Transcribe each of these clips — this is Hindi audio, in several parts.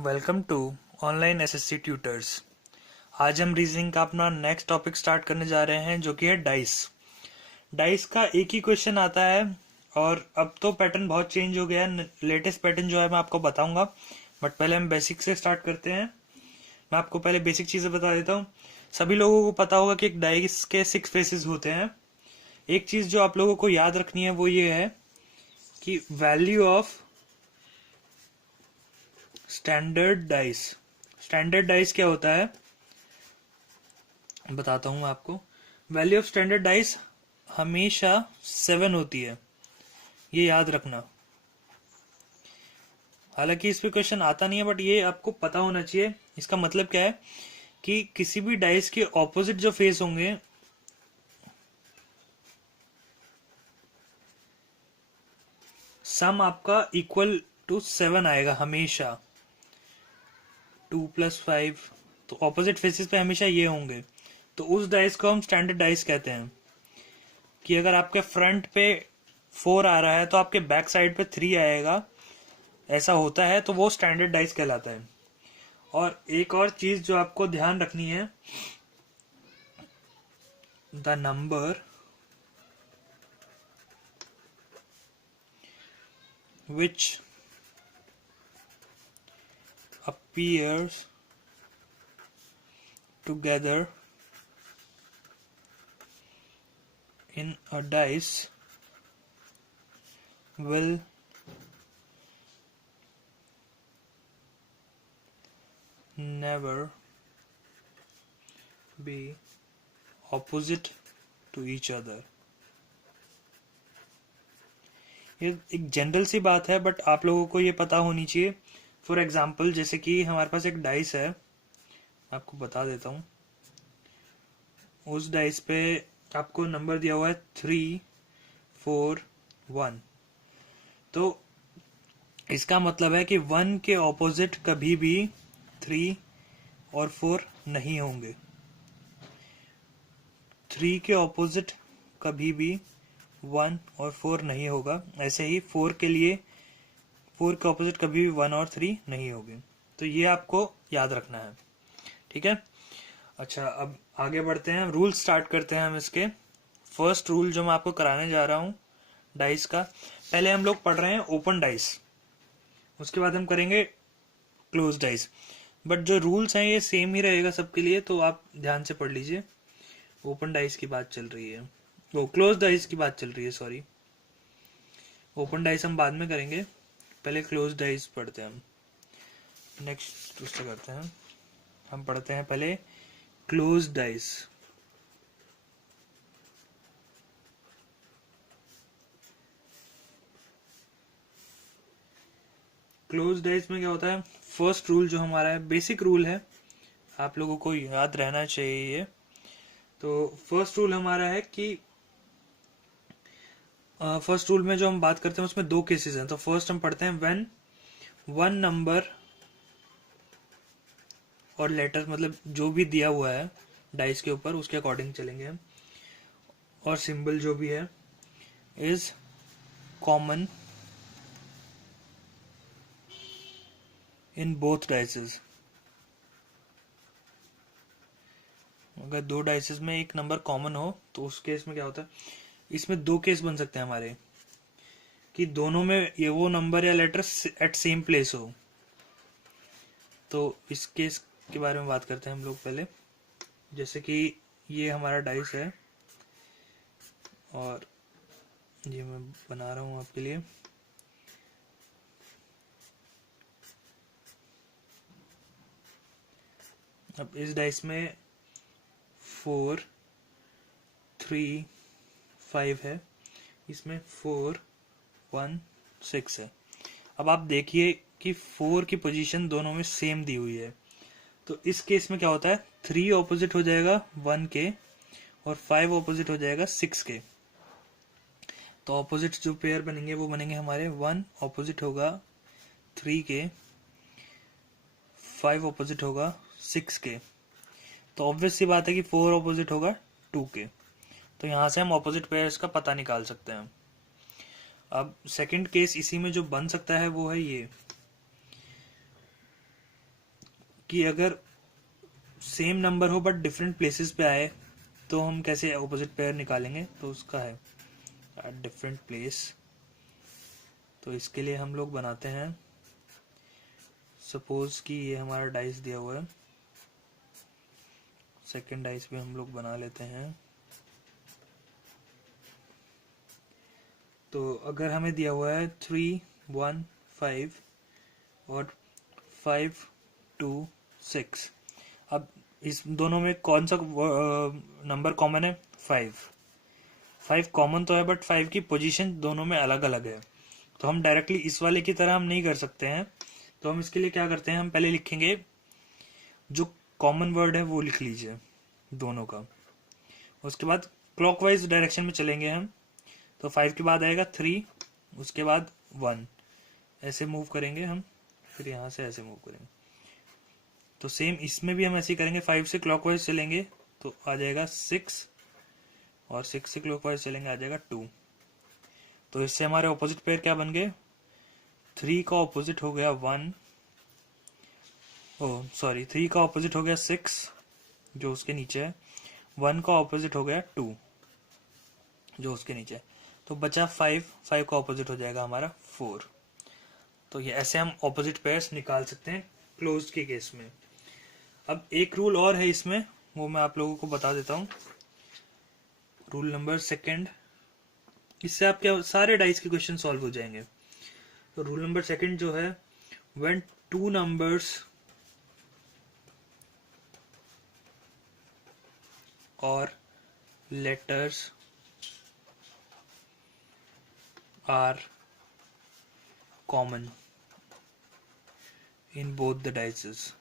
Welcome to online SSC tutors. आज हम रीजनिंग का अपना नेक्स्ट टॉपिक स्टार्ट करने जा रहे हैं जो कि है डाइस। डाइस का एक ही क्वेश्चन आता है और अब तो पैटर्न बहुत चेंज हो गया है। लेटेस्ट पैटर्न जो है मैं आपको बताऊंगा, बट पहले हम बेसिक से स्टार्ट करते हैं। मैं आपको पहले बेसिक चीजें बता देता हूँ। सभी लोगों को पता होगा कि एक डाइस के 6 फेसेस होते हैं। एक चीज जो आप लोगों को याद रखनी है वो ये है कि value of standard dice. Standard dice क्या होता है बताता हूं मैं आपको। वैल्यू ऑफ स्टैंडर्ड डाइस हमेशा 7 होती है, ये याद रखना। हालांकि इस पे क्वेश्चन आता नहीं है, बट ये आपको पता होना चाहिए। इसका मतलब क्या है कि किसी भी डाइस के ऑपोजिट जो फेस होंगे सम आपका इक्वल टू 7 आएगा हमेशा। 2 + 5, तो ऑपोजिट फेसेस पे हमेशा ये होंगे। तो उस डाइस को हम स्टैंडर्ड डाइस कहते हैं। कि अगर आपके फ्रंट पे 4 आ रहा है तो आपके बैक साइड पे 3 आएगा, ऐसा होता है तो वो स्टैंडर्ड डाइस कहलाता है। और एक और चीज जो आपको ध्यान रखनी है, the number which appears together in a dice will never be opposite to each other। ये एक जनरल सी बात है, बट आप लोगों को ये पता होनी चाहिए। फॉर एग्जाम्पल, जैसे कि हमारे पास एक डाइस है, आपको बता देता हूँ। उस डाइस पे आपको नंबर दिया हुआ है 3, 4, 1। तो इसका मतलब है कि 1 के ऑपोजिट कभी भी 3 और 4 नहीं होंगे। 3 के ऑपोजिट कभी भी 1 और 4 नहीं होगा। ऐसे ही 4 के लिए 4 के ऑपोजिट कभी भी 1 और 3 नहीं होंगे। तो ये आपको याद रखना है, ठीक है। अच्छा, अब आगे बढ़ते हैं, रूल स्टार्ट करते हैं हम इसके। फर्स्ट रूल जो मैं आपको कराने जा रहा हूँ डाइस का, पहले हम लोग पढ़ रहे हैं ओपन डाइस, उसके बाद हम करेंगे क्लोज डाइस। बट जो रूल्स हैं ये सेम ही रहेगा सबके लिए, तो आप ध्यान से पढ़ लीजिए। ओपन डाइस की बात चल रही है, वो क्लोज डाइस की बात चल रही है, सॉरी। ओपन डाइस हम बाद में करेंगे, पहले क्लोज डाइस पढ़ते हैं हम। नेक्स्ट दूसरा करते हैं, हम पढ़ते हैं पहले क्लोज डाइस। क्लोज डाइस में क्या होता है, फर्स्ट रूल जो हमारा है, बेसिक रूल है, आप लोगों को याद रहना चाहिए। तो फर्स्ट रूल हमारा है कि फर्स्ट रूल में जो हम बात करते हैं उसमें 2 केसेस हैं। तो फर्स्ट हम पढ़ते हैं व्हेन 1 नंबर और लेटर, मतलब जो भी दिया हुआ है डाइस के ऊपर उसके अकॉर्डिंग चलेंगे हम, और सिंबल जो भी है is common in both dices. अगर 2 डाइसेस में एक नंबर कॉमन हो तो उस केस में क्या होता है, इसमें 2 केस बन सकते हैं हमारे, कि दोनों में ये वो नंबर या लेटर एट सेम प्लेस हो। तो इस केस के बारे में बात करते हैं हम लोग पहले। जैसे कि ये हमारा डाइस है और ये मैं बना रहा हूं आपके लिए। अब इस डाइस में 4, 3, 5 है, इसमें 4, 1, 6 है। अब आप देखिए कि 4 की पोजीशन दोनों में सेम दी हुई है। तो इस केस में क्या होता है, 3 ऑपोजिट हो जाएगा 1 के और 5 ऑपोजिट हो जाएगा 6 के। तो ऑपोजिट जो पेयर बनेंगे वो बनेंगे हमारे, 1 ऑपोजिट होगा 3 के, 5 ऑपोजिट होगा 6 के। तो ऑब्वियस सी बात है कि 4 ऑपोजिट होगा 2 के। तो यहां से हम ऑपोजिट पेयर्स का पता निकाल सकते हैं। अब सेकंड केस इसी में जो बन सकता है वो है ये, कि अगर सेम नंबर हो बट डिफरेंट प्लेसेस पे आए तो हम कैसे ऑपोजिट पेयर निकालेंगे, तो उसका है एट डिफरेंट प्लेस। तो इसके लिए हम लोग बनाते हैं, सपोज कि ये हमारा डाइस दिया हुआ है, सेकेंड डाइस भी हम लोग बना लेते हैं। तो अगर हमें दिया हुआ है 3, 1, 5 और 5, 2, 6, अब इस दोनों में कौन सा नंबर कॉमन है? 5 कॉमन तो है बट 5 की पोजीशन दोनों में अलग अलग है, तो हम डायरेक्टली इस वाले की तरह हम नहीं कर सकते हैं। तो हम इसके लिए क्या करते हैं, हम पहले लिखेंगे जो कॉमन वर्ड है वो लिख लीजिए दोनों का, उसके बाद क्लॉकवाइज डायरेक्शन में चलेंगे हम। तो 5 के बाद आएगा 3, उसके बाद 1, ऐसे मूव करेंगे हम, फिर यहाँ से ऐसे मूव करेंगे। तो सेम इसमें भी हम ऐसे ही करेंगे, 5 से क्लॉकवाइज चलेंगे तो आ जाएगा 6, और 6 से क्लॉकवाइज चलेंगे आ जाएगा 2। तो इससे हमारे ऑपोजिट पेयर क्या बन गए? 3 का ऑपोजिट हो गया 1, 3 का ऑपोजिट हो गया 6 जो उसके नीचे है, 1 का ऑपोजिट हो गया 2 जो उसके नीचे है, तो बचा 5 का ऑपोजिट हो जाएगा हमारा 4। तो ये ऐसे हम ऑपोजिट पेयर्स निकाल सकते हैं क्लोज्ड के केस में। अब एक रूल और है इसमें, वो मैं आप लोगों को बता देता हूँ। रूल नंबर सेकंड, इससे आपके सारे डाइस के क्वेश्चन सॉल्व हो जाएंगे। तो रूल नंबर सेकंड जो है, व्हेन 2 नंबर्स और letters are common in both the dices,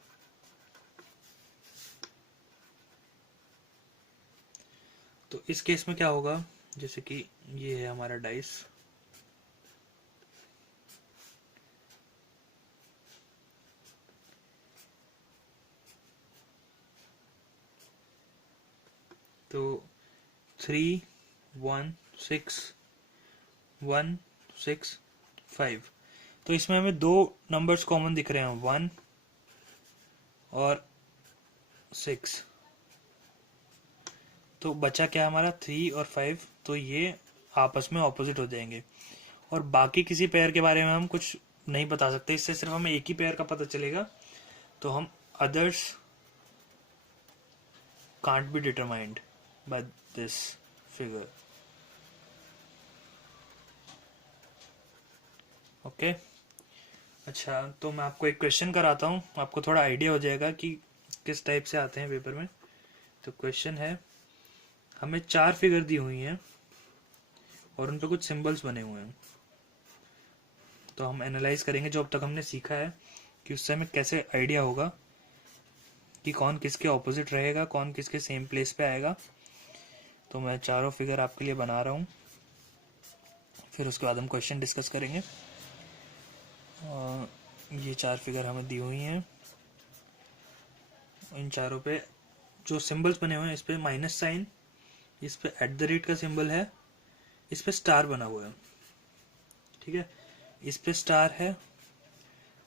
तो इस केस में क्या होगा, जैसे कि ये है हमारा डाइस, तो 3, 1, 6, 1, 6, 5, तो इसमें हमें 2 नंबर्स कॉमन दिख रहे हैं, 1 और 6। तो बचा क्या हमारा 3 और 5, तो ये आपस में ऑपोजिट हो जाएंगे। और बाकी किसी पेयर के बारे में हम कुछ नहीं बता सकते, इससे सिर्फ हमें एक ही पेयर का पता चलेगा। तो हम others can't be determined by this figure. Okay, अच्छा, तो मैं आपको एक क्वेश्चन कराता हूँ, आपको थोड़ा आइडिया हो जाएगा कि किस टाइप से आते हैं पेपर में। तो क्वेश्चन है, हमें 4 फिगर दी हुई हैं और उन पर कुछ सिंबल्स बने हुए हैं। तो हम एनालाइज करेंगे जो अब तक हमने सीखा है कि उससे हमें कैसे आइडिया होगा कि कौन किसके ऑपोजिट रहेगा, कौन किसके सेम प्लेस पे आएगा। तो मैं चारों फिगर आपके लिए बना रहा हूँ, फिर उसके बाद हम क्वेश्चन डिस्कस करेंगे। ये 4 फिगर हमें दी हुई हैं, इन चारों पे जो सिंबल्स बने हुए हैं, इस पे माइनस साइन, इस पे एट द रेट का सिंबल है, इस पे स्टार बना हुआ है, ठीक है, इस पे स्टार है,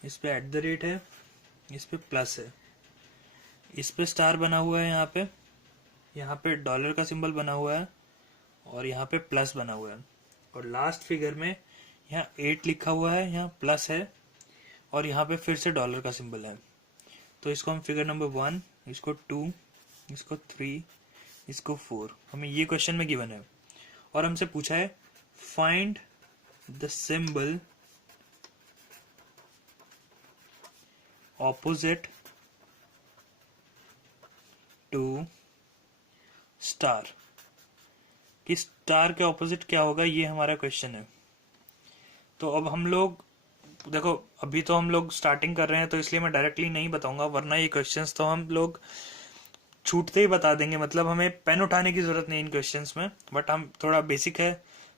इस पे एट द रेट है, इस पे प्लस है, इस पे स्टार बना हुआ है, यहाँ पे डॉलर का सिंबल बना हुआ है, और यहाँ पे प्लस बना हुआ है, और लास्ट फिगर में यहाँ 8 लिखा हुआ है, यहाँ प्लस है, और यहाँ पे फिर से डॉलर का सिंबल है। तो इसको हम फिगर नंबर 1, इसको 2, इसको 3, इसको 4, हमें ये क्वेश्चन में गिवन है, और हमसे पूछा है find the symbol opposite to star, कि स्टार के ऑपोजिट क्या होगा, ये हमारा क्वेश्चन है। तो अब हम लोग देखो, अभी तो हम लोग स्टार्टिंग कर रहे हैं, तो इसलिए मैं डायरेक्टली नहीं बताऊंगा, वरना ये क्वेश्चंस तो हम लोग छूटते ही बता देंगे, मतलब हमें पेन उठाने की जरूरत नहीं इन क्वेश्चंस में, बट हम थोड़ा बेसिक है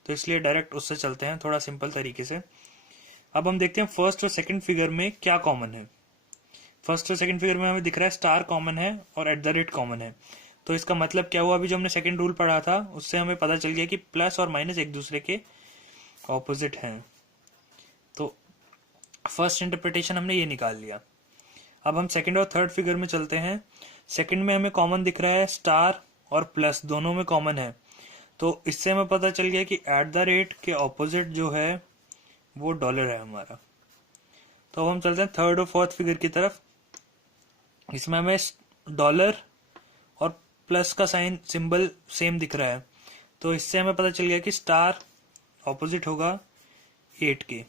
तो इसलिए डायरेक्ट उससे चलते हैं थोड़ा सिंपल तरीके से। अब हम देखते हैं फर्स्ट और सेकंड फिगर में क्या कॉमन है। फर्स्ट और सेकंड फिगर में हमें दिख रहा है स्टार कॉमन है और एट द रेट कॉमन है। तो इसका मतलब क्या हुआ, अभी जो हमने सेकंड रूल पढ़ा था उससे हमें पता चल गया कि प्लस और माइनस एक दूसरे के ऑपोजिट हैं। तो फर्स्ट इंटरप्रिटेशन हमने ये निकाल लिया। अब हम सेकंड और थर्ड फिगर में चलते हैं। सेकंड में हमें कॉमन दिख रहा है स्टार और प्लस, दोनों में कॉमन है। तो इससे हमें पता चल गया कि एट द रेट के ऑपोजिट जो है वो डॉलर है हमारा। तो अब हम चलते हैं थर्ड और फोर्थ फिगर की तरफ। इसमें हमें डॉलर और प्लस का साइन सिंबल सेम दिख रहा है। तो इससे हमें पता चल गया कि स्टार ऑपोजिट होगा 8 के।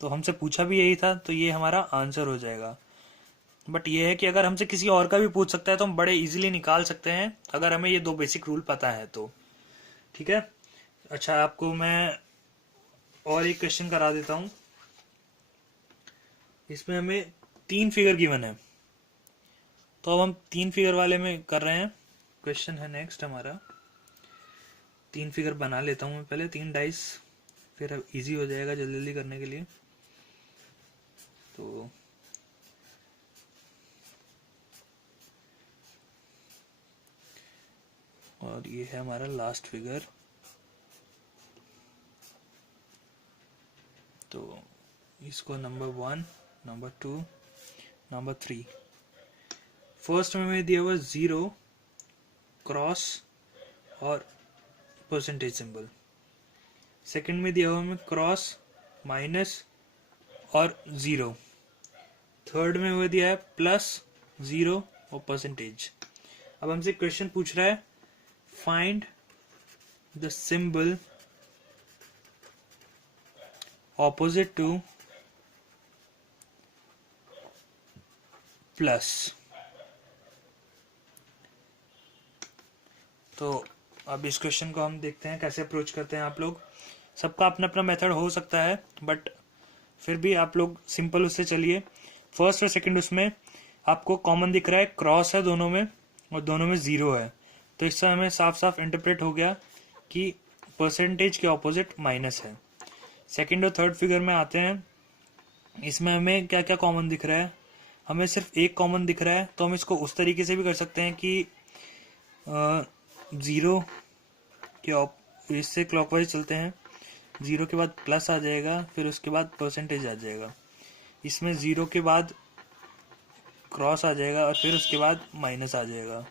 तो हमसे पूछा भी यही था, तो ये हमारा आंसर हो जाएगा। बट ये है कि अगर हमसे किसी और का भी पूछ सकता है तो हम बड़े इजीली निकाल सकते हैं, अगर हमें ये 2 बेसिक रूल पता है तो। ठीक है। अच्छा, आपको मैं और एक क्वेश्चन करा देता हूं। इसमें हमें 3 फिगर गिवन है, तो अब हम 3 फिगर वाले में कर रहे हैं। क्वेश्चन है नेक्स्ट हमारा। 3 फिगर बना लेता हूं मैं पहले, 3 डाइस, फिर अब इजी हो जाएगा जल्दी जल्दी करने के लिए। तो और ये है हमारा लास्ट फिगर। तो इसको नंबर 1, नंबर 2, नंबर 3। फर्स्ट में हमें दिया हुआ 0, क्रॉस और परसेंटेज सिंबल। सेकंड में दिया हुआ हमें क्रॉस, माइनस और 0। थर्ड में हमें दिया है प्लस, 0 और परसेंटेज। अब हमसे क्वेश्चन पूछ रहा है find the symbol opposite two plus. तो अब इस क्वेश्चन को हम देखते हैं कैसे अप्रोच करते हैं आप लोग। सबका अपना अपना मेथड हो सकता है, बट फिर भी आप लोग सिंपल उससे चलिए। फर्स्ट और सेकंड उसमें आपको कॉमन दिख रहा है, क्रॉस है दोनों में और दोनों में 0 है। तो इससे हमें साफ साफ इंटरप्रेट हो गया कि परसेंटेज के ऑपोजिट माइनस है। सेकंड और थर्ड फिगर में आते हैं। इसमें हमें क्या क्या कॉमन दिख रहा है? हमें सिर्फ एक कॉमन दिख रहा है, तो हम इसको उस तरीके से भी कर सकते हैं कि 0 के इससे क्लॉकवाइज चलते हैं। 0 के बाद प्लस आ जाएगा, फिर उसके बाद परसेंटेज आ जाएगा। इसमें 0 के बाद क्रॉस आ जाएगा और फिर उसके बाद माइनस आ जाएगा।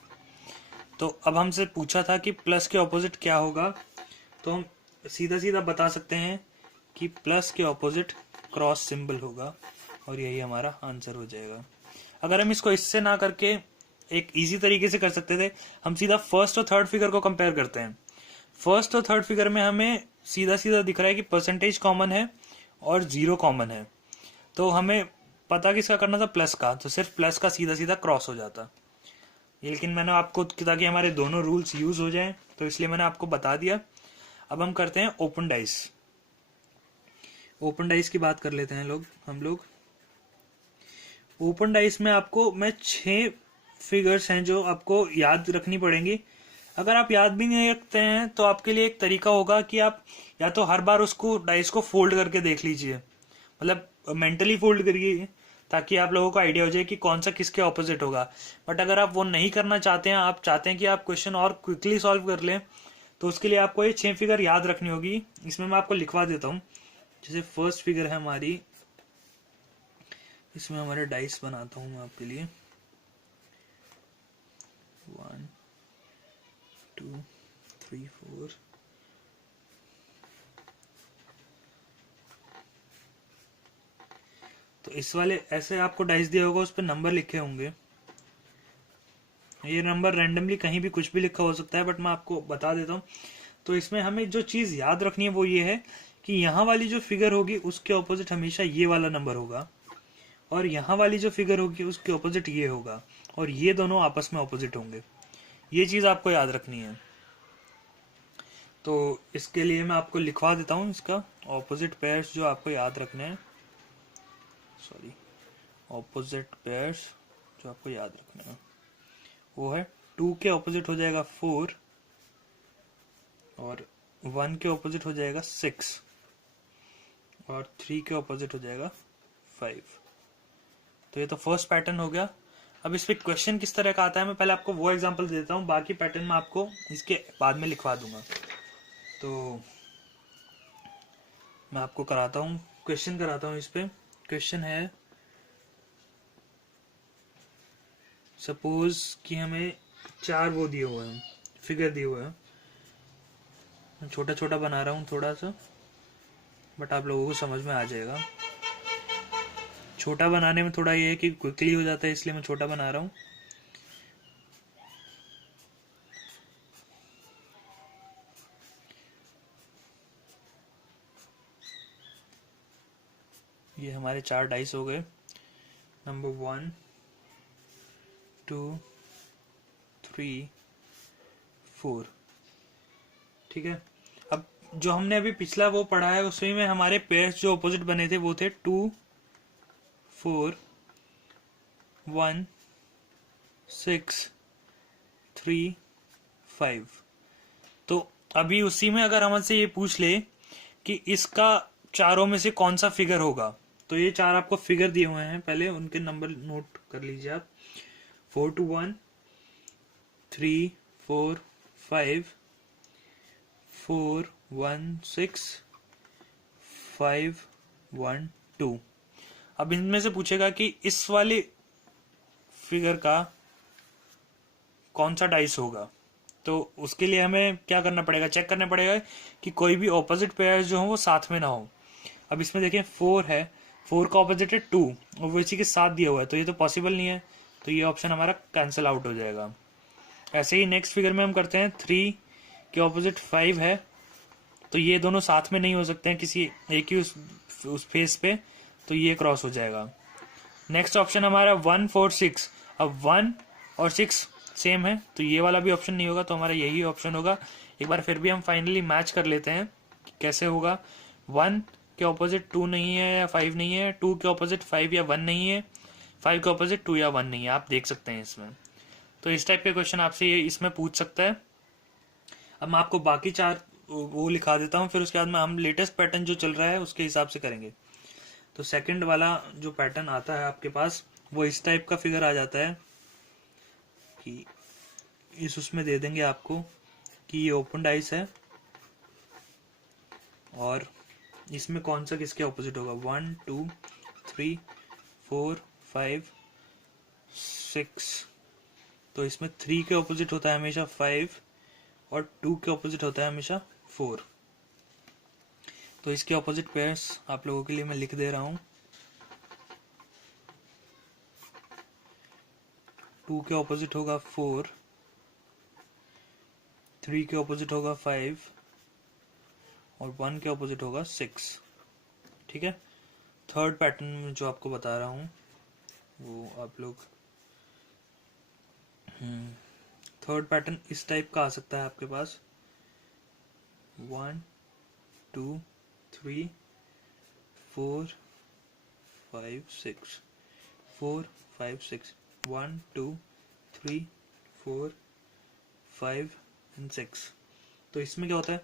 तो अब हमसे पूछा था कि प्लस के ऑपोजिट क्या होगा, तो हम सीधा सीधा बता सकते हैं कि प्लस के ऑपोजिट क्रॉस सिंबल होगा और यही हमारा आंसर हो जाएगा। अगर हम इसको इससे ना करके एक इजी तरीके से कर सकते थे, हम सीधा फर्स्ट और थर्ड फिगर को कंपेयर करते हैं। फर्स्ट और थर्ड फिगर में हमें सीधा सीधा दिख रहा है कि परसेंटेज कॉमन है और 0 कॉमन है। तो हमें पता किसका करना था? प्लस का। तो सिर्फ प्लस का सीधा सीधा क्रॉस हो जाता। लेकिन मैंने आपको, ताकि हमारे दोनों रूल्स यूज हो जाएं, तो इसलिए मैंने आपको बता दिया। अब हम करते हैं ओपन डाइस। ओपन डाइस की बात कर लेते हैं हम लोग। ओपन डाइस में आपको मैं 6 फिगर्स हैं जो आपको याद रखनी पड़ेंगी। अगर आप याद भी नहीं रखते हैं तो आपके लिए एक तरीका होगा कि आप या तो हर बार उसको डाइस को फोल्ड करके देख लीजिए, मतलब मेंटली फोल्ड करिए, ताकि आप लोगों को आइडिया हो जाए कि कौन सा किसके ऑपोजिट होगा। बट अगर आप वो नहीं करना चाहते हैं, आप चाहते हैं कि आप क्वेश्चन और क्विकली सॉल्व कर लें, तो उसके लिए आपको ये 6 फिगर याद रखनी होगी। इसमें मैं आपको लिखवा देता हूँ। जैसे फर्स्ट फिगर है हमारी, इसमें हमारे डाइस बनाता हूँ मैं आपके लिए। 1 2 3 4। तो इस वाले ऐसे आपको डाइस दिया होगा, उस पर नंबर लिखे होंगे। ये नंबर रैंडमली कहीं भी कुछ भी लिखा हो सकता है, बट मैं आपको बता देता हूँ। तो इसमें हमें जो चीज याद रखनी है वो ये है कि यहाँ वाली जो फिगर होगी उसके ऑपोजिट हमेशा ये वाला नंबर होगा, और यहाँ वाली जो फिगर होगी उसके ऑपोजिट ये होगा, और ये दोनों आपस में ऑपोजिट होंगे। ये चीज आपको याद रखनी है। तो इसके लिए मैं आपको लिखवा देता हूँ इसका ऑपोजिट पेयर्स जो आपको याद रखने हैं। सॉरी, ऑपोजिट पेयर्स जो आपको याद रखने हैं वो है 2 के ऑपोजिट हो जाएगा 4, और 1 के ऑपोजिट हो जाएगा 6, और 3 के ऑपोजिट हो जाएगा 5। तो ये तो फर्स्ट पैटर्न हो गया। अब इस पे क्वेश्चन किस तरह का आता है, मैं पहले आपको वो एग्जांपल देता हूँ, बाकी पैटर्न मैं आपको इसके बाद में लिखवा दूंगा। तो मैं आपको कराता हूँ, क्वेश्चन कराता हूँ इस पे। क्वेश्चन है सपोज कि हमें 4 वो दिए हुए हैं, फिगर दिए हुए हैं। मैं छोटा छोटा बना रहा हूँ थोड़ा सा, बट आप लोगों को समझ में आ जाएगा। छोटा बनाने में थोड़ा ये है कि क्विकली हो जाता है, इसलिए मैं छोटा बना रहा हूँ। ये हमारे 4 डाइस हो गए, नंबर 1 2 3 4। ठीक है, अब जो हमने अभी पिछला वो पढ़ा है उसमें में हमारे पेयर्स जो अपोजिट बने थे वो थे 2 4 1 6 3 5। तो अभी उसी में अगर हमसे ये पूछ ले कि इसका चारों में से कौन सा फिगर होगा, तो ये 4 आपको फिगर दिए हुए हैं, पहले उनके नंबर नोट कर लीजिए आप। 4 2 1 3 4 5 4 1 6 5 1 2। अब इनमें से पूछेगा कि इस वाले फिगर का कौन सा डाइस होगा। तो उसके लिए हमें क्या करना पड़ेगा, चेक करना पड़ेगा कि कोई भी ऑपोजिट पेयर जो हो वो साथ में ना हो। अब इसमें देखें 4 है, 4 का ऑपोजिट है 2 और वो इसी के साथ दिया हुआ है, तो ये तो पॉसिबल नहीं है, तो ये ऑप्शन हमारा कैंसिल आउट हो जाएगा। ऐसे ही नेक्स्ट फिगर में हम करते हैं 3 के ऑपोजिट 5 है, तो ये दोनों साथ में नहीं हो सकते हैं किसी एक ही उस फेस पे, तो ये क्रॉस हो जाएगा। नेक्स्ट ऑप्शन हमारा 1 4 6। अब 1 और 6 सेम है, तो ये वाला भी ऑप्शन नहीं होगा, तो हमारा यही ऑप्शन होगा। एक बार फिर भी हम फाइनली मैच कर लेते हैं कि कैसे होगा। 1 के ऑपोजिट 2 नहीं है या 5 नहीं है, 2 के ऑपोजिट 5 या 1 नहीं है, 5 के ऑपोजिट 2 या 1 नहीं है, आप देख सकते हैं इसमें। तो इस टाइप के क्वेश्चन आपसे ये इसमें पूछ सकता है। अब मैं आपको बाकी 4 वो लिखा देता हूँ, फिर उसके बाद में हम लेटेस्ट पैटर्न जो चल रहा है उसके हिसाब से करेंगे। तो सेकंड वाला जो पैटर्न आता है आपके पास वो इस टाइप का फिगर आ जाता है कि इस उसमें दे देंगे आपको कि ये ओपन डाइस है और इसमें कौन सा किसके ऑपोजिट होगा। 1 2 3 4 5 6। तो इसमें 3 के ऑपोजिट होता है हमेशा 5 और 2 के ऑपोजिट होता है हमेशा 4। तो इसके ऑपोजिट पेयर्स आप लोगों के लिए मैं लिख दे रहा हूं। 2 के ऑपोजिट होगा 4, 3 के ऑपोजिट होगा 5 और 1 के ऑपोजिट होगा 6। ठीक है, थर्ड पैटर्न जो आपको बता रहा हूं वो आप लोग थर्ड पैटर्न इस टाइप का आ सकता है आपके पास। 1 2 3 4 5 6 4 5 6 1 2 3 4 5 एंड 6। तो इसमें क्या होता है,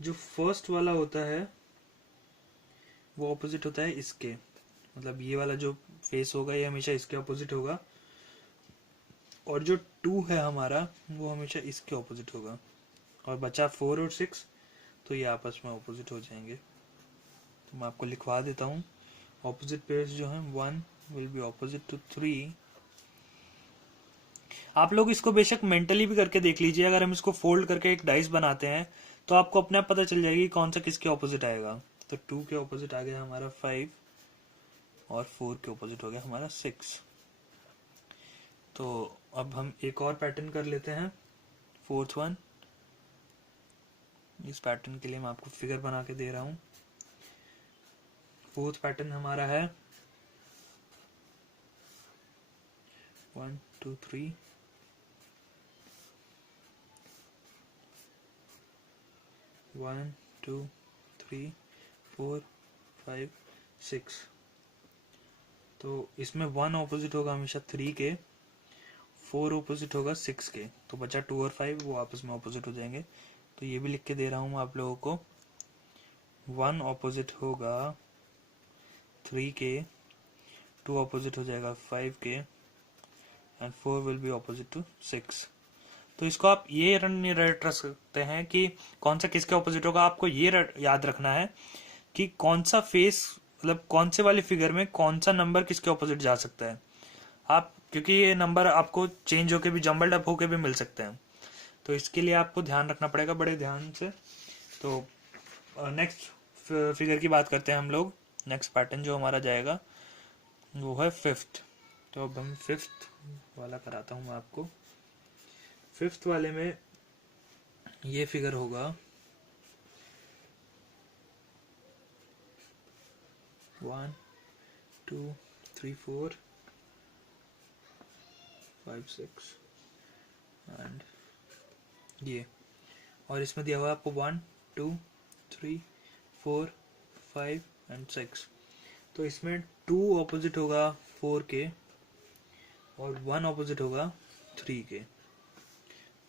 जो फर्स्ट वाला होता है वो ऑपोजिट होता है इसके, मतलब ये वाला जो फेस होगा ये हमेशा इसके ऑपोजिट होगा, और जो 2 है हमारा वो हमेशा इसके ऑपोजिट होगा, और बचा 4 और 6 तो ये आपस में ऑपोजिट हो जाएंगे। तो मैं आपको लिखवा देता हूँ। ऑपोजिट पेयर्स जो हैं 1 विल बी ऑपोजिट टू 3। आप लोग इसको बेशक मेंटली भी करके देख लीजिए, अगर हम इसको फोल्ड करके एक डाइस बनाते हैं तो आपको अपने आप पता चल जाएगी कौन सा किसके ऑपोजिट आएगा। तो 2 के ऑपोजिट आ गया हमारा 5 और 4 के ऑपोजिट हो गया हमारा 6। तो अब हम एक और पैटर्न कर लेते हैं, फोर्थ वन। इस पैटर्न के लिए मैं आपको फिगर बना के दे रहा हूं। फोर्थ पैटर्न हमारा है 1 2 3 1 2 3 4 5 6। तो इसमें 1 ऑपोजिट होगा हमेशा 3 के, 4 ऑपोजिट होगा 6 के, तो बचा 2 और 5 वो आपस में ऑपोजिट हो जाएंगे। तो ये भी लिख के दे रहा हूं आप लोगों को। 1 ऑपोजिट होगा 3 के, 2 ऑपोजिट हो जाएगा 5 के and 4 will be opposite to 6। तो इसको आप ये रट सकते हैं कि कौन सा किसके ऑपोजिट होगा। आपको ये याद रखना है कि कौन सा फेस, मतलब कौन से वाले फिगर में कौन सा नंबर किसके ऑपोजिट जा सकता है। आप क्योंकि ये नंबर आपको चेंज होके भी, जम्बल्ड अप होके भी मिल सकते हैं, तो इसके लिए आपको ध्यान रखना पड़ेगा बड़े ध्यान से। तो नेक्स्ट फिगर की बात करते हैं हम लोग। नेक्स्ट पैटर्न जो हमारा जाएगा वो है फिफ्थ। तो अब हम फिफ्थ वाला कराता हूँ मैं आपको। फिफ्थ वाले में ये फिगर होगा 1 2 3 4 5 6 एंड ये, और इसमें दिया हुआ आपको 1 2 3 4 5 एंड 6। तो इसमें 2 ऑपोजिट होगा 4 के और 1 ऑपोजिट होगा 3 के।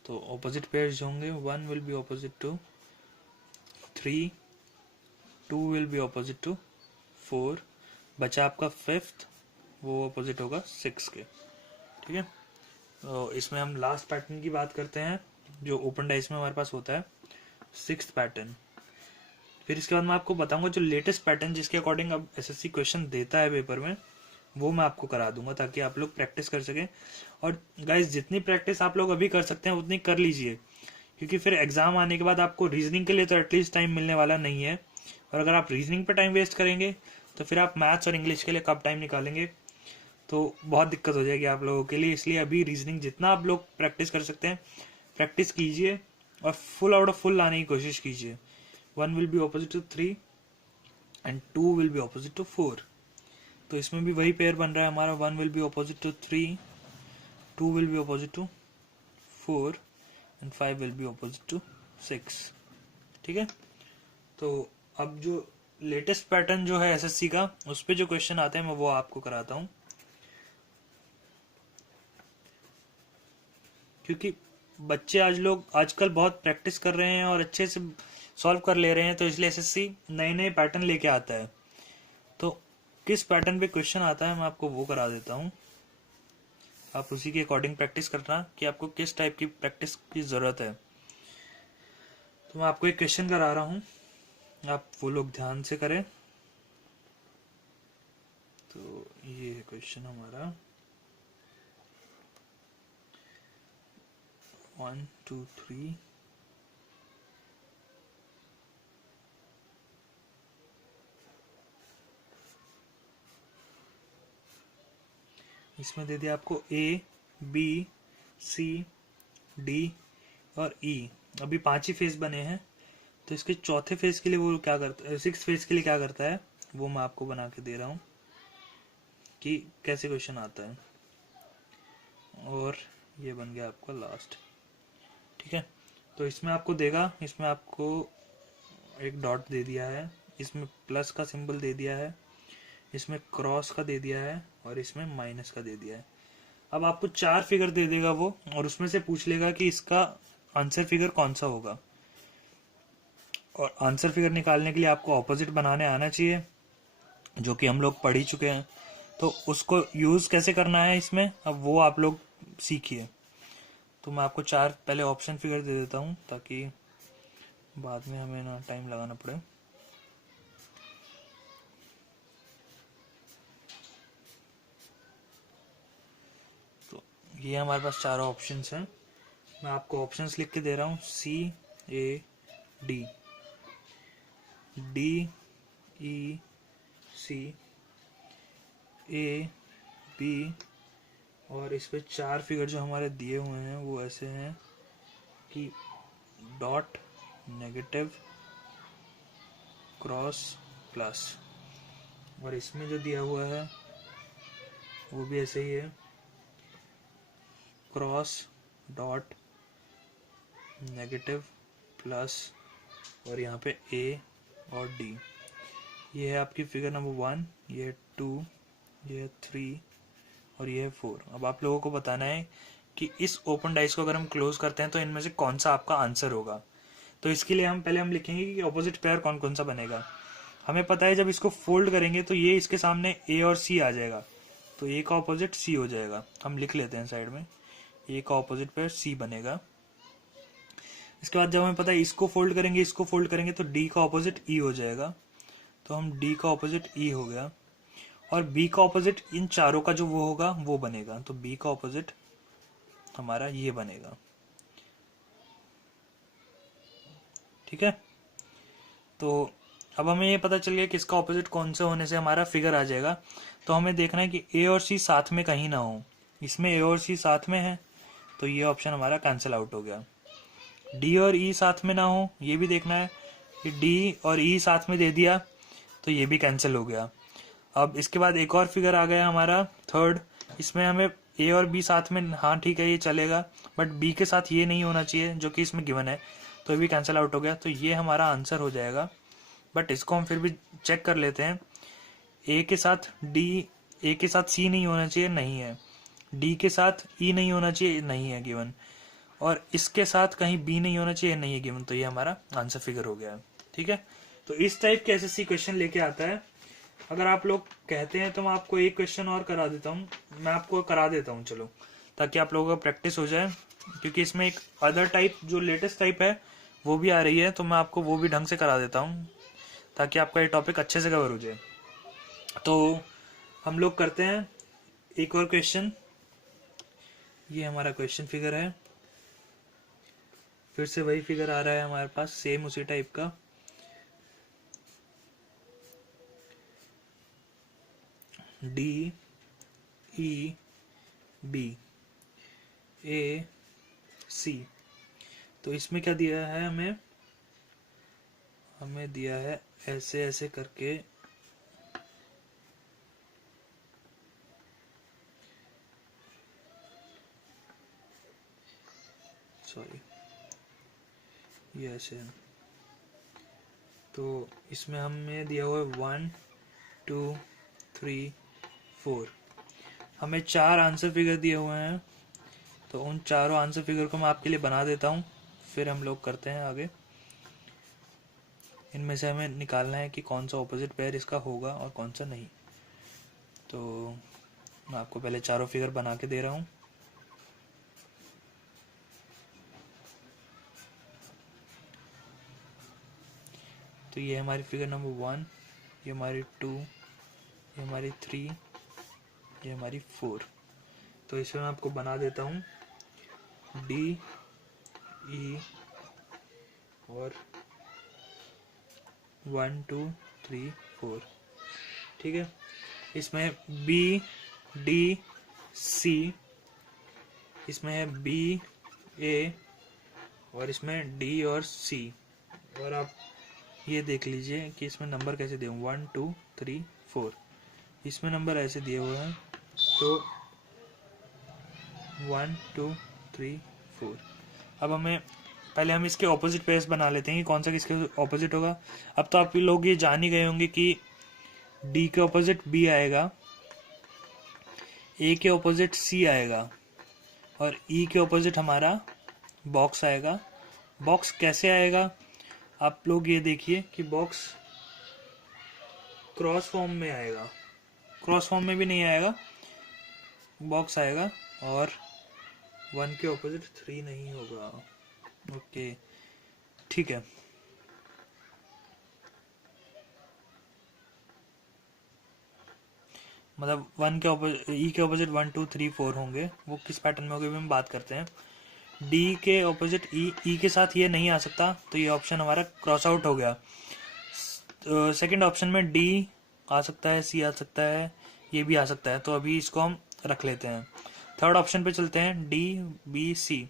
तो ऑपोजिट पेयर्स जो होंगे 1 will be opposite to 3, 2 will be opposite to 4, बचा आपका फिफ्थ, वो ऑपोजिट होगा 6 के। ठीक है, तो इसमें हम लास्ट पैटर्न की बात करते हैं जो ओपन डाइस में हमारे पास होता है, सिक्स्थ पैटर्न। फिर इसके बाद मैं आपको बताऊंगा जो लेटेस्ट पैटर्न जिसके अकॉर्डिंग अब एसएससी क्वेश्चन देता है पेपर में, वो मैं आपको करा दूंगा ताकि आप लोग प्रैक्टिस कर सकें। और गाइस जितनी प्रैक्टिस आप लोग अभी कर सकते हैं उतनी कर लीजिए, क्योंकि फिर एग्जाम आने के बाद आपको रीजनिंग के लिए तो एटलीस्ट टाइम मिलने वाला नहीं है, और अगर आप रीजनिंग पे टाइम वेस्ट करेंगे तो फिर आप मैथ्स और इंग्लिश के लिए कब टाइम निकालेंगे, तो बहुत दिक्कत हो जाएगी आप लोगों के लिए। इसलिए अभी रीजनिंग जितना आप लोग प्रैक्टिस कर सकते हैं प्रैक्टिस कीजिए और फुल आउट ऑफ फुल लाने की कोशिश कीजिए। 1 will be opposite to 3 and 2 will be opposite to 4। तो इसमें भी वही पेयर बन रहा है हमारा, 1 will be opposite to 3, 2 will be opposite to 4 and 5 will be opposite to 6। ठीक है, तो अब जो लेटेस्ट पैटर्न जो है एसएससी का, उस पे जो क्वेश्चन आते हैं मैं वो आपको कराता हूं, क्योंकि बच्चे आजकल बहुत प्रैक्टिस कर रहे हैं और अच्छे से सॉल्व कर ले रहे हैं, तो इसलिए एसएससी नए नए पैटर्न लेके आता है। तो किस पैटर्न पे क्वेश्चन आता है मैं आपको वो करा देता हूँ, आप उसी के अकॉर्डिंग प्रैक्टिस करना कि आपको किस टाइप की प्रैक्टिस की जरूरत है। तो मैं आपको एक क्वेश्चन करा रहा हूँ, आप वो लोग ध्यान से करें। तो ये है क्वेश्चन हमारा 1 2 3 इसमें दे दिया आपको ए बी सी डी और ई। अभी 5 ही फेज बने हैं, तो इसके चौथे फेज के लिए वो क्या करता है, सिक्स फेज के लिए क्या करता है वो मैं आपको बना के दे रहा हूँ कि कैसे क्वेश्चन आता है। और ये बन गया आपका लास्ट। ठीक है, तो इसमें आपको देगा, इसमें आपको एक डॉट दे दिया है, इसमें प्लस का सिंबल दे दिया है, इसमें क्रॉस का दे दिया है और इसमें माइनस का दे दिया है। अब आपको 4 फिगर दे देगा वो, और उसमें से पूछ लेगा कि इसका आंसर फिगर कौन सा होगा। और आंसर फिगर निकालने के लिए आपको ऑपोजिट बनाने आना चाहिए, जो कि हम लोग पढ़ ही चुके हैं। तो उसको यूज कैसे करना है इसमें, अब वो आप लोग सीखिए। तो मैं आपको 4 पहले ऑप्शन फिगर दे देता हूं ताकि बाद में हमें ना टाइम लगाना पड़े। तो ये हमारे पास 4 ऑप्शंस हैं, मैं आपको ऑप्शंस लिख के दे रहा हूँ, C A D, D E C, A B, और इस पे 4 फिगर जो हमारे दिए हुए हैं वो ऐसे हैं कि डॉट, नेगेटिव, क्रॉस, प्लस। और इसमें जो दिया हुआ है वो भी ऐसे ही है, क्रॉस, डॉट, नेगेटिव, प्लस, और यहाँ पे ए और डी। ये है आपकी फिगर नंबर 1, ये है 2, ये है 3 और ये है 4। अब आप लोगों को बताना है कि इस ओपन डाइस को अगर हम क्लोज करते हैं तो इनमें से कौन सा आपका आंसर होगा। तो इसके लिए हम पहले लिखेंगे कि ऑपोजिट पेयर कौन कौन सा बनेगा। हमें पता है जब इसको फोल्ड करेंगे तो ये इसके सामने ए और सी आ जाएगा, तो ए का ऑपोजिट सी हो जाएगा। हम लिख लेते हैं साइड में, ए का ऑपोजिट पेयर सी बनेगा। इसके बाद जब हमें पता है इसको फोल्ड करेंगे, इसको फोल्ड करेंगे तो डी का ऑपोजिट ई हो जाएगा, तो हम डी का ऑपोजिट ई हो गया। और बी का ऑपोजिट इन चारों का जो वो होगा वो बनेगा, तो बी का ऑपोजिट हमारा ये बनेगा। ठीक है, तो अब हमें ये पता चल गया कि इसका ऑपोजिट कौन से होने से हमारा फिगर आ जाएगा। तो हमें देखना है कि ए और सी साथ में कहीं ना हो। इसमें ए और सी साथ में है तो ये ऑप्शन हमारा कैंसिल आउट हो गया। डी और ई साथ में ना हो ये भी देखना है कि डी और ई साथ में दे दिया तो ये भी कैंसिल हो गया। अब इसके बाद एक और फिगर आ गया हमारा थर्ड, इसमें हमें ए और बी साथ में, हाँ ठीक है ये चलेगा, बट बी के साथ ये नहीं होना चाहिए जो कि इसमें गिवन है, तो ये भी कैंसिल आउट हो गया। तो ये हमारा आंसर हो जाएगा। बट इसको हम फिर भी चेक कर लेते हैं। ए के साथ डी, ए के साथ सी नहीं होना चाहिए, नहीं है। डी के साथ ई नहीं होना चाहिए, नहीं है गिवन। और इसके साथ कहीं बी नहीं होना चाहिए, नहीं है गिवन। तो ये हमारा आंसर फिगर हो गया है। ठीक है, तो इस टाइप के एसएससी क्वेश्चन लेके आता है। अगर आप लोग कहते हैं तो मैं आपको एक क्वेश्चन और करा देता हूँ, मैं आपको करा देता हूँ चलो, ताकि आप लोगों का प्रैक्टिस हो जाए, क्योंकि इसमें एक अदर टाइप जो लेटेस्ट टाइप है वो भी आ रही है, तो मैं आपको वो भी ढंग से करा देता हूँ ताकि आपका ये टॉपिक अच्छे से कवर हो जाए। तो हम लोग करते हैं एक और क्वेश्चन। ये हमारा क्वेश्चन फिगर है, फिर से वही फिगर आ रहा है हमारे पास, सेम उसी टाइप का। डी ई बी ए सी, तो इसमें क्या दिया है हमें, हमें दिया है ऐसे ऐसे करके सॉरी ये ऐसे है। तो इसमें हमें दिया हुआ है 1 2 3 4, हमें 4 आंसर फिगर दिए हुए हैं। तो उन चारों आंसर फिगर को मैं आपके लिए बना देता हूँ, फिर हम लोग करते हैं आगे। इनमें से हमें निकालना है कि कौन सा ऑपोजिट पेयर इसका होगा और कौन सा नहीं। तो मैं आपको पहले चारों फिगर बना के दे रहा हूँ। तो ये हमारी फिगर नंबर 1, ये हमारी 2, ये हमारी 3, ये हमारी 4। तो इसमें मैं आपको बना देता हूँ डी ई और 1 2 3 4। ठीक है, इसमें बी डी सी, इसमें है बी ए, और इसमें डी और सी। और आप ये देख लीजिए कि इसमें नंबर कैसे दिए, 1 2 3 4, इसमें नंबर ऐसे दिए हुए हैं। तो 1 2 3 4। अब हमें पहले हम इसके ऑपोजिट पेयर्स बना लेते हैं कि कौन सा किसके ऑपोजिट होगा। अब तो आप लोग ये जान ही गए होंगे कि डी के ऑपोजिट बी आएगा, ए के ऑपोजिट सी आएगा, और ई के ऑपोजिट हमारा बॉक्स आएगा। बॉक्स कैसे आएगा, आप लोग ये देखिए कि बॉक्स क्रॉस फॉर्म में आएगा, क्रॉस फॉर्म में भी नहीं आएगा, बॉक्स आएगा, और 1 के ऑपोजिट 3 नहीं होगा। ओके ठीक है, मतलब 1 के ऑपोजिट, ई के ऑपोजिट 1 2 3 4 होंगे। वो किस पैटर्न में होंगे भी हम बात करते हैं। डी के ऑपोजिट ई के साथ ये नहीं आ सकता, तो ये ऑप्शन हमारा क्रॉस आउट हो गया। सेकंड ऑप्शन में डी आ सकता है, सी आ सकता है, ये भी आ सकता है, तो अभी इसको हम रख लेते हैं। थर्ड ऑप्शन पे चलते हैं, डी बी सी,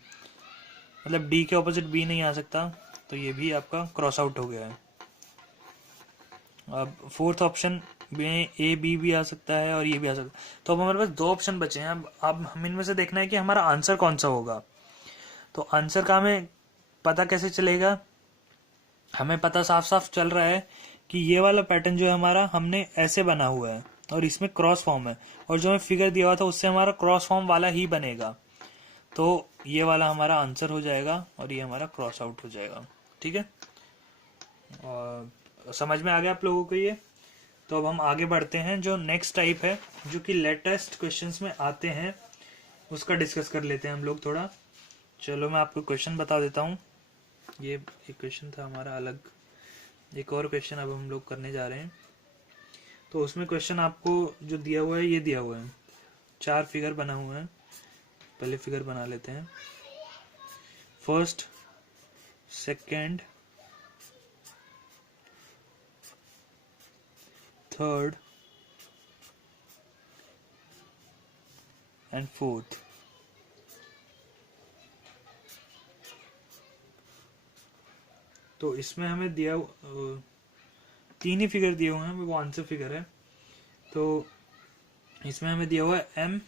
मतलब डी के ऑपोजिट बी नहीं आ सकता, तो ये भी आपका क्रॉस आउट हो गया है। अब फोर्थ ऑप्शन में ए बी भी आ सकता है और ये भी आ सकता है। तो अब हमारे पास 2 ऑप्शन बचे हैं। अब हम इनमें से देखना है कि हमारा आंसर कौन सा होगा। तो आंसर का हमें पता कैसे चलेगा, हमें पता साफ साफ चल रहा है कि ये वाला पैटर्न जो है हमारा, हमने ऐसे बना हुआ है और इसमें क्रॉस फॉर्म है, और जो हमें फिगर दिया हुआ था उससे हमारा क्रॉस फॉर्म वाला ही बनेगा। तो ये वाला हमारा आंसर हो जाएगा और ये हमारा क्रॉस आउट हो जाएगा। ठीक है, और समझ में आ गया आप लोगों को ये। तो अब हम आगे बढ़ते हैं, जो नेक्स्ट टाइप है जो कि लेटेस्ट क्वेश्चंस में आते हैं उसका डिस्कस कर लेते हैं हम लोग थोड़ा। चलो मैं आपको क्वेश्चन बता देता हूँ। ये एक क्वेश्चन था हमारा अलग, एक और क्वेश्चन अब हम लोग करने जा रहे हैं। तो उसमें क्वेश्चन आपको जो दिया हुआ है ये दिया हुआ है, 4 फिगर बना हुआ है। पहले फिगर बना लेते हैं। First, second, third and fourth. तो इसमें हमें दिया 3 ही फिगर दिए हुए हैं, वो आंसर फिगर है। तो इसमें हमें दिया हुआ है M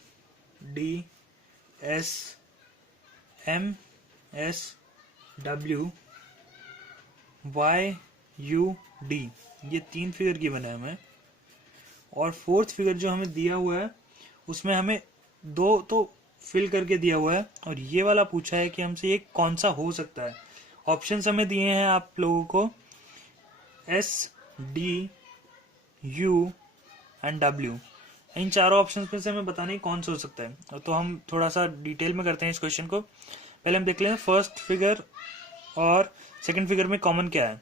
D S M S W Y U D, ये 3 फिगर की बना है हमें। और फोर्थ फिगर जो हमें दिया हुआ है उसमें हमें 2 तो फिल करके दिया हुआ है, और ये वाला पूछा है कि हमसे ये कौन सा हो सकता है। ऑप्शंस हमें दिए हैं आप लोगों को S D U and W। इन चारों ऑप्शंस में से हमें बताना है कौन सा हो सकता है। तो हम थोड़ा सा डिटेल में करते हैं इस क्वेश्चन को। पहले हम देख लें फर्स्ट फिगर और सेकंड फिगर में कॉमन क्या है।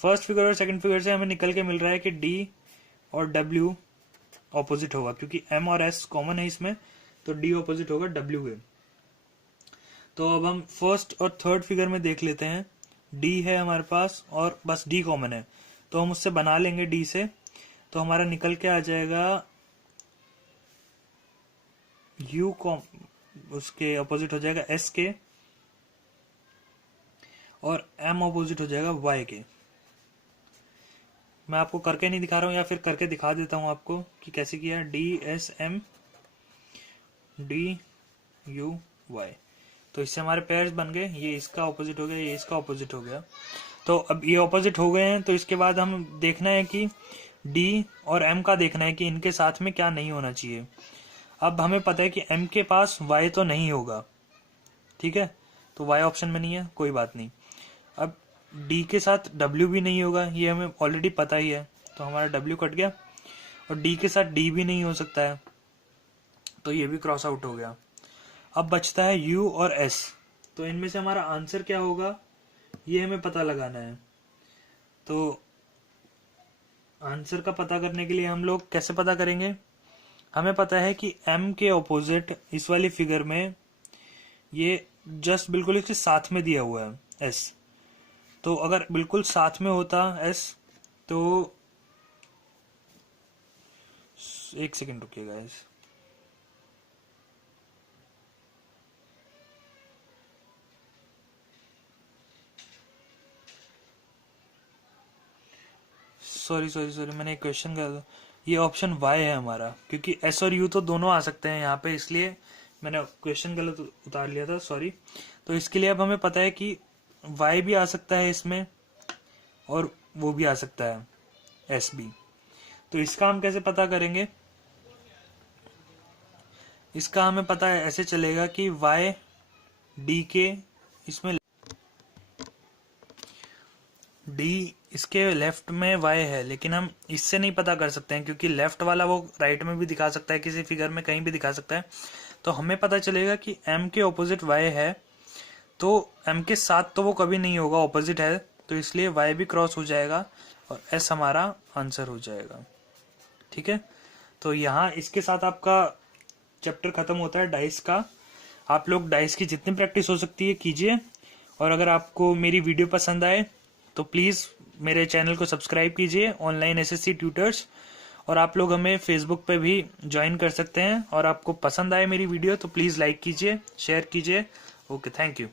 फर्स्ट फिगर और सेकंड फिगर से हमें निकल के मिल रहा है कि D और W ऑपोजिट होगा, क्योंकि M और S कॉमन है इसमें, तो D ऑपोजिट होगा W के। तो अब हम फर्स्ट और थर्ड फिगर में देख लेते हैं। D है हमारे पास और बस D कॉमन है, तो हम उससे बना लेंगे D से। तो हमारा निकल के आ जाएगा U उसके ऑपोजिट हो जाएगा S के, और M ऑपोजिट हो जाएगा Y के। मैं आपको करके नहीं दिखा रहा हूं, या फिर करके दिखा देता हूं आपको कि कैसे किया। D S M D U Y, तो इससे हमारे पेयर्स बन गए। ये इसका ऑपोजिट हो गया, ये इसका ऑपोजिट हो गया। तो अब ये ऑपोजिट हो गए हैं, तो इसके बाद हम देखना है कि D और M का देखना है कि इनके साथ में क्या नहीं होना चाहिए। अब हमें पता है कि M के पास Y तो नहीं होगा, ठीक है, तो Y ऑप्शन में नहीं है, कोई बात नहीं। अब D के साथ W भी नहीं होगा, ये हमें ऑलरेडी पता ही है, तो हमारा W कट गया। और D के साथ D भी नहीं हो सकता है, तो ये भी क्रॉस आउट हो गया। अब बचता है U और S, तो इनमें से हमारा आंसर क्या होगा ये हमें पता लगाना है। तो आंसर का पता करने के लिए हम लोग कैसे पता करेंगे। हमें पता है कि M के ऑपोजिट इस वाली फिगर में ये जस्ट बिल्कुल इसके साथ में दिया हुआ है S। तो अगर बिल्कुल साथ में होता S, तो एक सेकंड रुकिएगा गाइस। सॉरी मैंने एक क्वेश्चन कर, ये ऑप्शन Y है हमारा, क्योंकि S और U तो दोनों आ सकते हैं यहाँ पे, इसलिए मैंने क्वेश्चन गलत उतार लिया था, सॉरी। तो इसके लिए अब हमें पता है कि Y भी आ सकता है इसमें, और वो भी आ सकता है S भी। तो इसका हम कैसे पता करेंगे। इसका हमें पता है ऐसे चलेगा कि Y D के इसमें D इसके लेफ्ट में Y है, लेकिन हम इससे नहीं पता कर सकते हैं, क्योंकि लेफ्ट वाला वो राइट में भी दिखा सकता है, किसी फिगर में कहीं भी दिखा सकता है। तो हमें पता चलेगा कि M के ऑपोजिट Y है, तो M के साथ तो वो कभी नहीं होगा, ऑपोजिट है, तो इसलिए Y भी क्रॉस हो जाएगा और S हमारा आंसर हो जाएगा, ठीक है। तो यहाँ इसके साथ आपका चैप्टर खत्म होता है डाइस का। आप लोग डाइस की जितनी प्रैक्टिस हो सकती है कीजिए, और अगर आपको मेरी वीडियो पसंद आए तो प्लीज़ मेरे चैनल को सब्सक्राइब कीजिए, ऑनलाइन एसएससी ट्यूटर्स। और आप लोग हमें फेसबुक पे भी ज्वाइन कर सकते हैं। और आपको पसंद आए मेरी वीडियो तो प्लीज़ लाइक कीजिए, शेयर कीजिए। Okay, thank you.